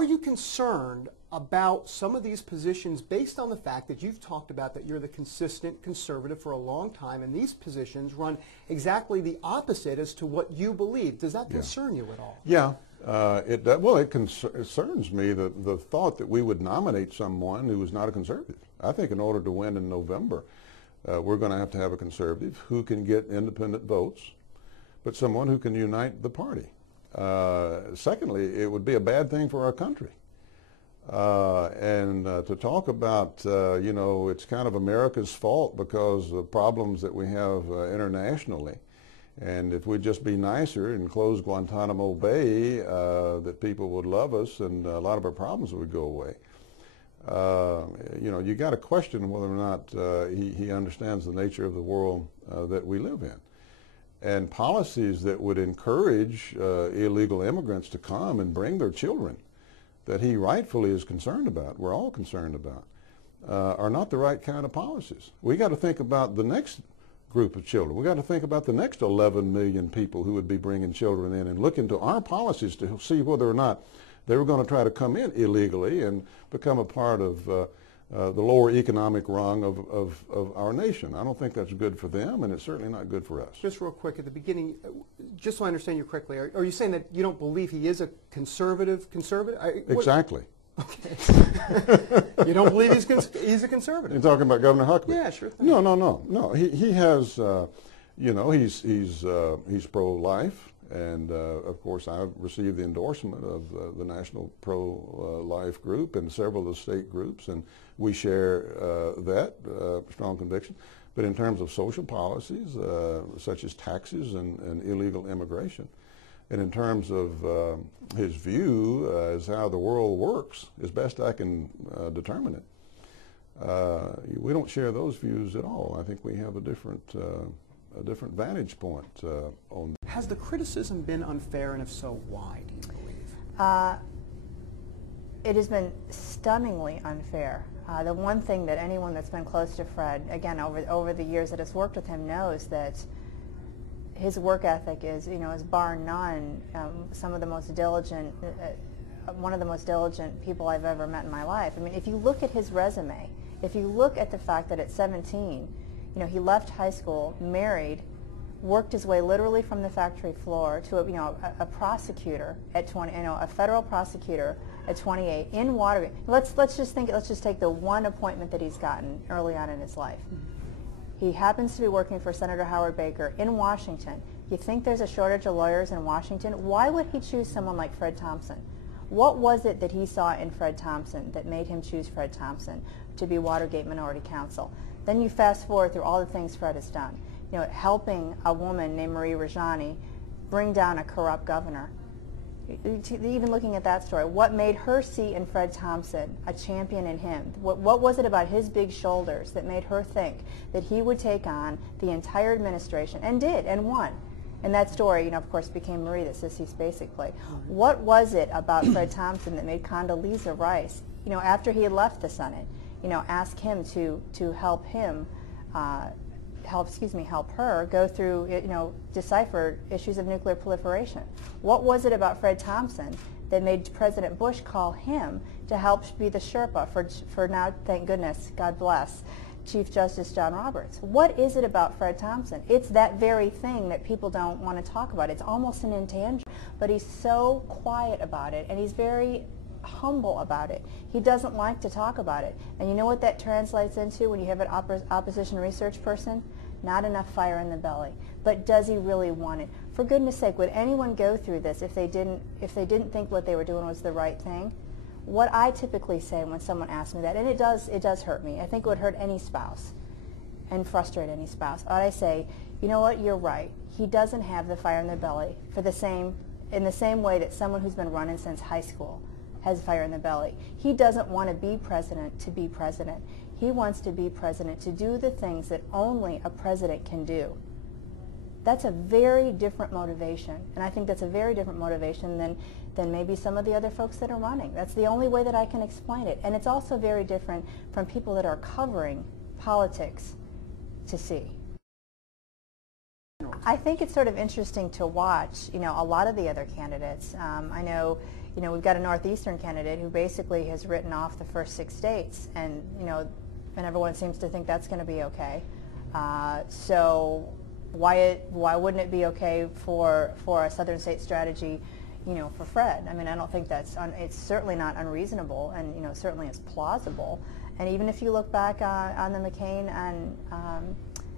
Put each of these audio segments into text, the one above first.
Are you concerned about some of these positions based on the fact that you've talked about that you're the consistent conservative for a long time, and these positions run exactly the opposite as to what you believe? Does that concern you at all? Yeah. It concerns me the thought that we would nominate someone who is not a conservative. I think in order to win in November, we're going to have a conservative who can get independent votes, but someone who can unite the party. Secondly, it would be a bad thing for our country. To talk about, you know, it's kind of America's fault because of problems that we have internationally. And if we'd just be nicer and close Guantanamo Bay, that people would love us and a lot of our problems would go away. You know, you got to question whether or not he understands the nature of the world that we live in. And policies that would encourage illegal immigrants to come and bring their children that he rightfully is concerned about, we're all concerned about, are not the right kind of policies. We got to think about the next group of children. We got to think about the next 11 million people who would be bringing children in and look into our policies to see whether or not they were going to try to come in illegally and become a part of the lower economic rung of our nation. I don't think that's good for them, and it's certainly not good for us. Just real quick, at the beginning, just so I understand you correctly, are you saying that you don't believe he is a conservative? Exactly. Okay. You don't believe he's a conservative? You're talking about Governor Huckabee? Yeah, sure thing. No. He has, you know, he's pro-life. And of course, I've received the endorsement of the National Pro-Life Group and several of the state groups, and we share that strong conviction. But in terms of social policies, such as taxes and illegal immigration, and in terms of his view as how the world works, as best I can determine it, we don't share those views at all. I think we have a different vantage point on. Has the criticism been unfair, and if so, why, do you believe? It has been stunningly unfair. The one thing that anyone that's been close to Fred, again, over the years that has worked with him, knows that his work ethic is, you know, is bar none, some of the most diligent, one of the most diligent people I've ever met in my life. I mean, if you look at his resume, if you look at the fact that at 17, you know, he left high school, married, worked his way literally from the factory floor to a prosecutor at 20, you know, a federal prosecutor at 28 in Watergate. Let's just take the one appointment that he's gotten early on in his life. He happens to be working for Senator Howard Baker in Washington. You think there's a shortage of lawyers in Washington? Why would he choose someone like Fred Thompson? What was it that he saw in Fred Thompson that made him choose Fred Thompson to be Watergate Minority Counsel? Then you fast forward through all the things Fred has done. You know, helping a woman named Marie Rajani bring down a corrupt governor. Even looking at that story, what made her see in Fred Thompson a champion in him? What was it about his big shoulders that made her think that he would take on the entire administration, and did, and won? And that story, you know, of course, became Marie, the Sissy's basically. What was it about Fred Thompson that made Condoleezza Rice, you know, after he had left the Senate, you know, ask him to help him, help her go through, you know, decipher issues of nuclear proliferation? What was it about Fred Thompson that made President Bush call him to help be the Sherpa for now, thank goodness, God bless, Chief Justice John Roberts? What is it about Fred Thompson? It's that very thing that people don't want to talk about. It's almost an intangible, but he's so quiet about it, and he's very humble about it. He doesn't like to talk about it. And you know what that translates into when you have an opposition research person? Not enough fire in the belly. But does he really want it? For goodness sake, would anyone go through this if they didn't think what they were doing was the right thing? What I typically say when someone asks me that, and it does hurt me. I think it would hurt any spouse and frustrate any spouse. I say, you know what, you're right. He doesn't have the fire in the belly in the same way that someone who's been running since high school has fire in the belly. He doesn't want to be president to be president. He wants to be president to do the things that only a president can do. That's a very different motivation, and I think that's a very different motivation than maybe some of the other folks that are running. That's the only way that I can explain it. And it's also very different from people that are covering politics to see. I think it's sort of interesting to watch, you know, a lot of the other candidates. I know, you know, we've got a Northeastern candidate who basically has written off the first 6 states, and, you know, and everyone seems to think that's going to be okay. So why wouldn't it be okay for a Southern state strategy, you know, for Fred? I mean, I don't think that's it's certainly not unreasonable, and, you know, certainly it's plausible. And even if you look back on the McCain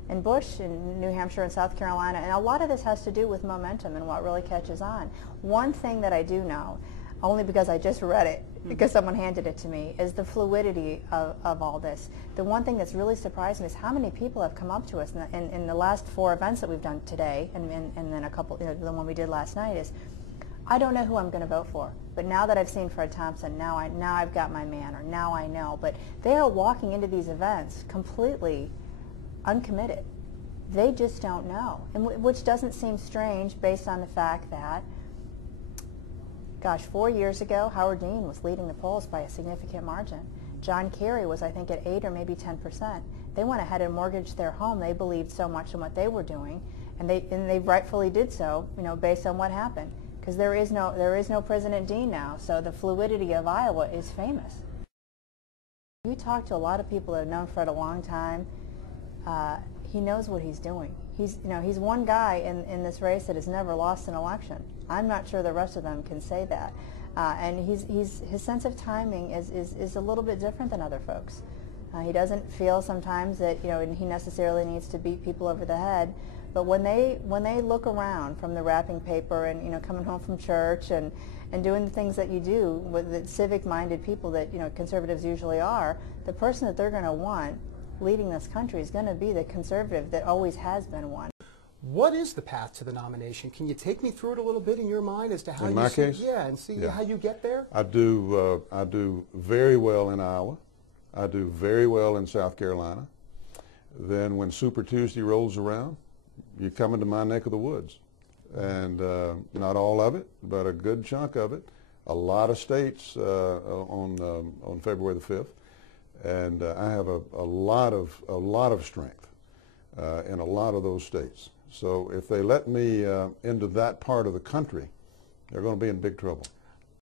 and Bush in New Hampshire and South Carolina, and a lot of this has to do with momentum and what really catches on. One thing that I do know, only because I just read it, because someone handed it to me, is the fluidity of all this. The one thing that's really surprised me is how many people have come up to us in the last 4 events that we've done today, and then a couple, you know, the one we did last night, is, I don't know who I'm going to vote for, but now that I've seen Fred Thompson, now I've got my man, or now I know. But they are walking into these events completely uncommitted. They just don't know, and which doesn't seem strange based on the fact that, gosh, 4 years ago, Howard Dean was leading the polls by a significant margin. John Kerry was, I think, at 8 or maybe 10%. They went ahead and mortgaged their home. They believed so much in what they were doing, and they rightfully did so, you know, based on what happened. Because there is no President Dean now, so the fluidity of Iowa is famous. You talk to a lot of people that have known Fred a long time. He knows what he's doing. He's one guy in this race that has never lost an election. I'm not sure the rest of them can say that. And his sense of timing is a little bit different than other folks. He doesn't feel sometimes that, you know, he necessarily needs to beat people over the head. But when they look around from the wrapping paper and, you know, coming home from church and doing the things that you do with the civic-minded people that, you know, conservatives usually are, the person that they're going to want leading this country is going to be the conservative that always has been one. What is the path to the nomination? Can you take me through it a little bit in your mind as to how in you my see, case? yeah, and see how you get there? I do very well in Iowa. I do very well in South Carolina. Then when Super Tuesday rolls around, you come into my neck of the woods. And not all of it, but a good chunk of it. A lot of states on February the 5th. And I have a lot of strength in a lot of those states. So if they let me into that part of the country, they're going to be in big trouble.